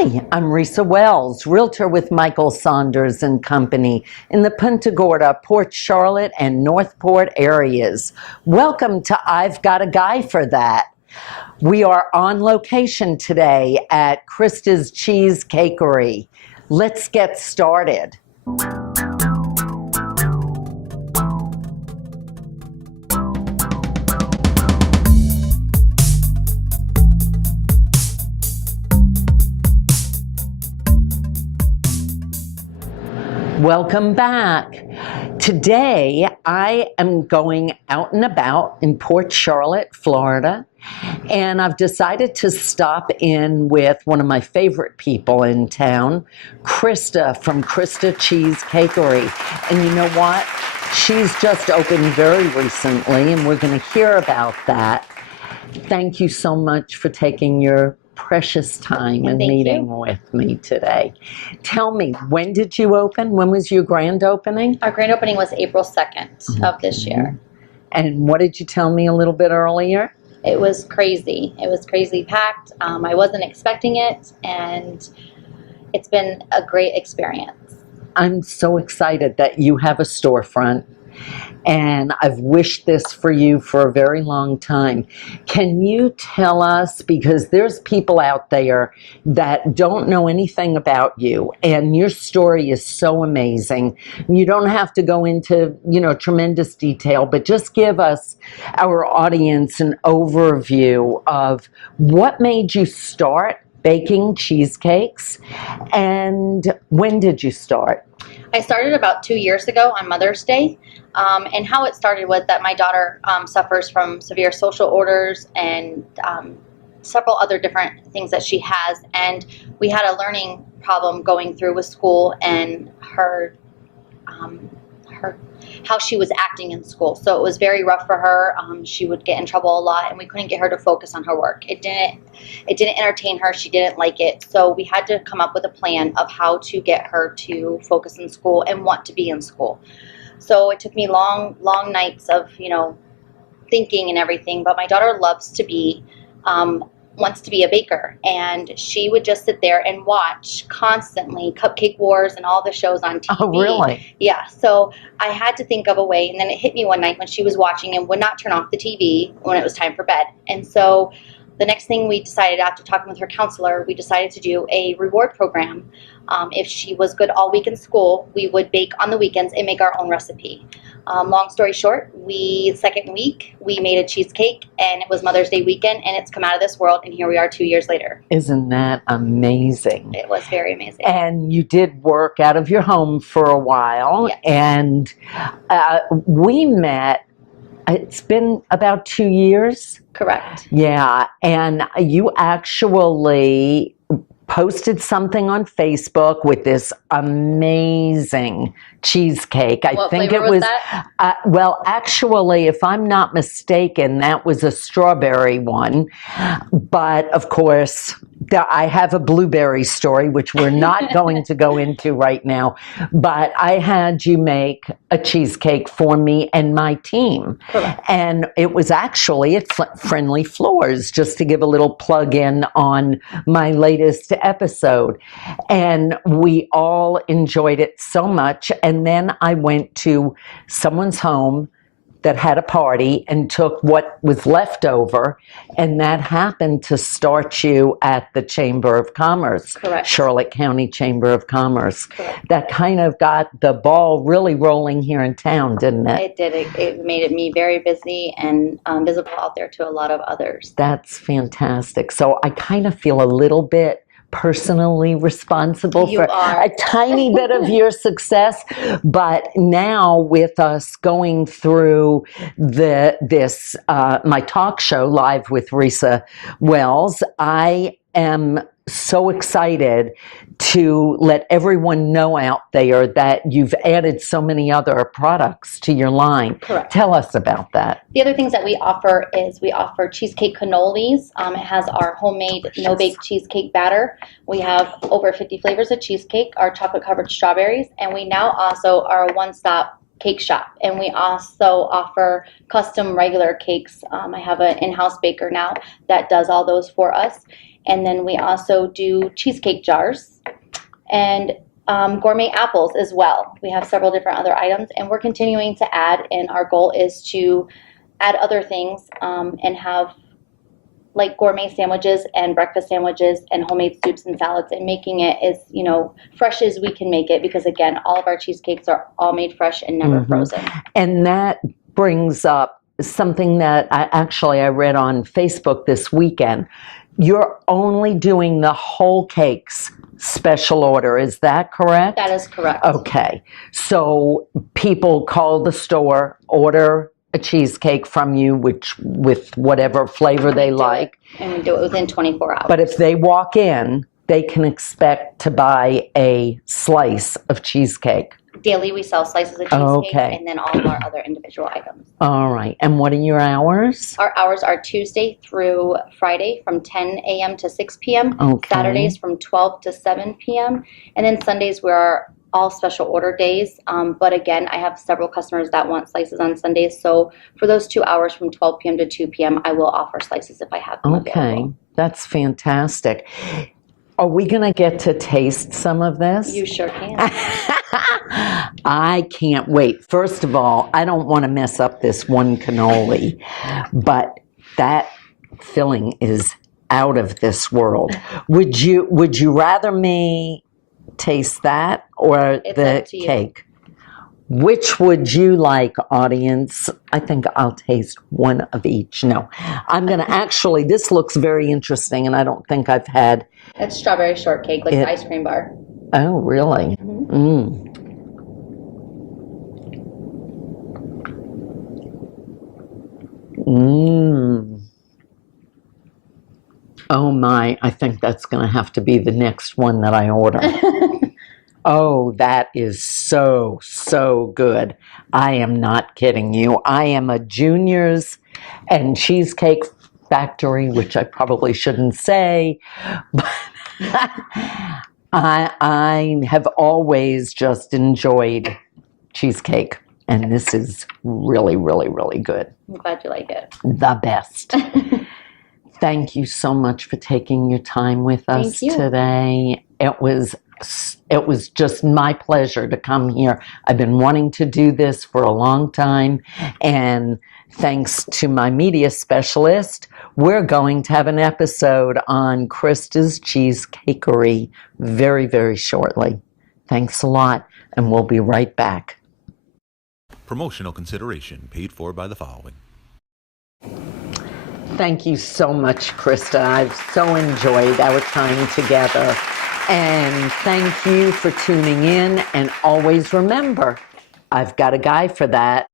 Hi, I'm Risa Wells, realtor with Michael Saunders and Company in the Punta Gorda, Port Charlotte, and Northport areas. Welcome to I've Got a Guy for That. We are on location today at Krista's Cheesecakery. Let's get started. Welcome back. Today, I am going out and about in Port Charlotte, Florida, and I've decided to stop in with one of my favorite people in town, Krista from Krista Cheesecakery. And you know what? She's just opened very recently, and we're going to hear about that. Thank you so much for taking your precious time and meeting with me today. Tell me, when did you open? When was your grand opening? Our grand opening was April 2nd of this year. And what did you tell me a little bit earlier? It was crazy. It was crazy packed. I wasn't expecting it, and it's been a great experience. I'm so excited that you have a storefront, and I've wished this for you for a very long time. Can you tell us, because there's people out there that don't know anything about you, and your story is so amazing. You don't have to go into, tremendous detail, but just give us, our audience, an overview of what made you start baking cheesecakes, and when did you start? I started about 2 years ago on Mother's Day. And how it started was that my daughter suffers from severe social orders and several other different things that she has. And we had a learning problem going through with school and her how she was acting in school. So it was very rough for her. She would get in trouble a lot, and we couldn't get her to focus on her work. It didn't entertain her. She didn't like it. So we had to come up with a plan of how to get her to focus in school and want to be in school. So it took me long nights of, thinking and everything. But my daughter wants to be a baker, and she would just sit there and watch constantly Cupcake Wars and all the shows on TV. Oh, really? Yeah. So I had to think of a way, and then it hit me one night when she was watching and would not turn off the TV when it was time for bed. And so the next thing we decided, after talking with her counselor, we decided to do a reward program. If she was good all week in school, we would bake on the weekends and make our own recipe. Long story short, second week, we made a cheesecake, and it was Mother's Day weekend, and it's come out of this world, and here we are 2 years later. Isn't that amazing? It was very amazing. And you did work out of your home for a while, yes. And we met, it's been about 2 years? Correct. Yeah, and you actually posted something on Facebook with this amazing cheesecake. What flavor was that? Well, actually, if I'm not mistaken, that was a strawberry one. But of course, I have a blueberry story, which we're not going to go into right now. But I had you make a cheesecake for me and my team. Correct. And it was actually at Friendly Floors, just to give a little plug in on my latest episode. And we all enjoyed it so much. And then I went to someone's home that had a party and took what was left over, and that happened to start you at the Chamber of Commerce. Correct. Charlotte County Chamber of Commerce. Correct. That kind of got the ball really rolling here in town, didn't it? It did. It made me very busy and visible out there to a lot of others. That's fantastic. So I kind of feel a little bit personally responsible for a tiny bit of your success, but now with us going through this my talk show Live with Risa Wells, I am so excited to let everyone know out there that you've added so many other products to your line. Correct. Tell us about that. The other things that we offer is we offer cheesecake cannolis. It has our homemade no-bake cheesecake batter. We have over 50 flavors of cheesecake, our chocolate-covered strawberries, and we now also are a one-stop cake shop, and we also offer custom regular cakes. I have an in-house baker now that does all those for us. And then we also do cheesecake jars and gourmet apples as well. We have several different other items, and we're continuing to add, and our goal is to add other things and have like gourmet sandwiches and breakfast sandwiches and homemade soups and salads, and making it as, you know, fresh as we can make it, because again, all of our cheesecakes are all made fresh and never frozen. And that brings up something that I read on Facebook this weekend. You're only doing the whole cakes special order, is that correct? That is correct. Okay, so people call the store, order a cheesecake from you, with whatever flavor they like. And we do it within 24 hours. But if they walk in, they can expect to buy a slice of cheesecake. Daily we sell slices of cheesecake, Okay. and then all of our other individual items. All right. And what are your hours? Our hours are Tuesday through Friday from 10 a.m. to 6 p.m. Okay. Saturdays from 12 to 7 p.m. And then Sundays we're all special order days. But again, I have several customers that want slices on Sundays. So for those 2 hours from 12 p.m. to 2 p.m., I will offer slices if I have them Okay. available. That's fantastic. Are we going to get to taste some of this? You sure can. I can't wait. First of all, I don't want to mess up this one cannoli, but that filling is out of this world. Would you rather me taste that or It's the up to you. cake? Which would you like, audience? I think I'll taste one of each. No, I'm going to actually, this looks very interesting, and I don't think I've had. It's strawberry shortcake, like the ice cream bar. Oh, really? Mm. Mm. Oh my, I think that's going to have to be the next one that I order. Oh, that is so, so good. I am not kidding you. I am a Junior's and Cheesecake Factory, which I probably shouldn't say, but I have always just enjoyed cheesecake, and this is really, really, really good. I'm glad you like it. The best. Thank you so much for taking your time with us Thank you. today. It was just my pleasure to come here. I've been wanting to do this for a long time, and thanks to my media specialist, we're going to have an episode on Krista's Cheesecakery very, very shortly. Thanks a lot, and we'll be right back. Promotional consideration paid for by the following. Thank you so much, Krista. I've so enjoyed our time together. And thank you for tuning in. And always remember, I've got a guy for that.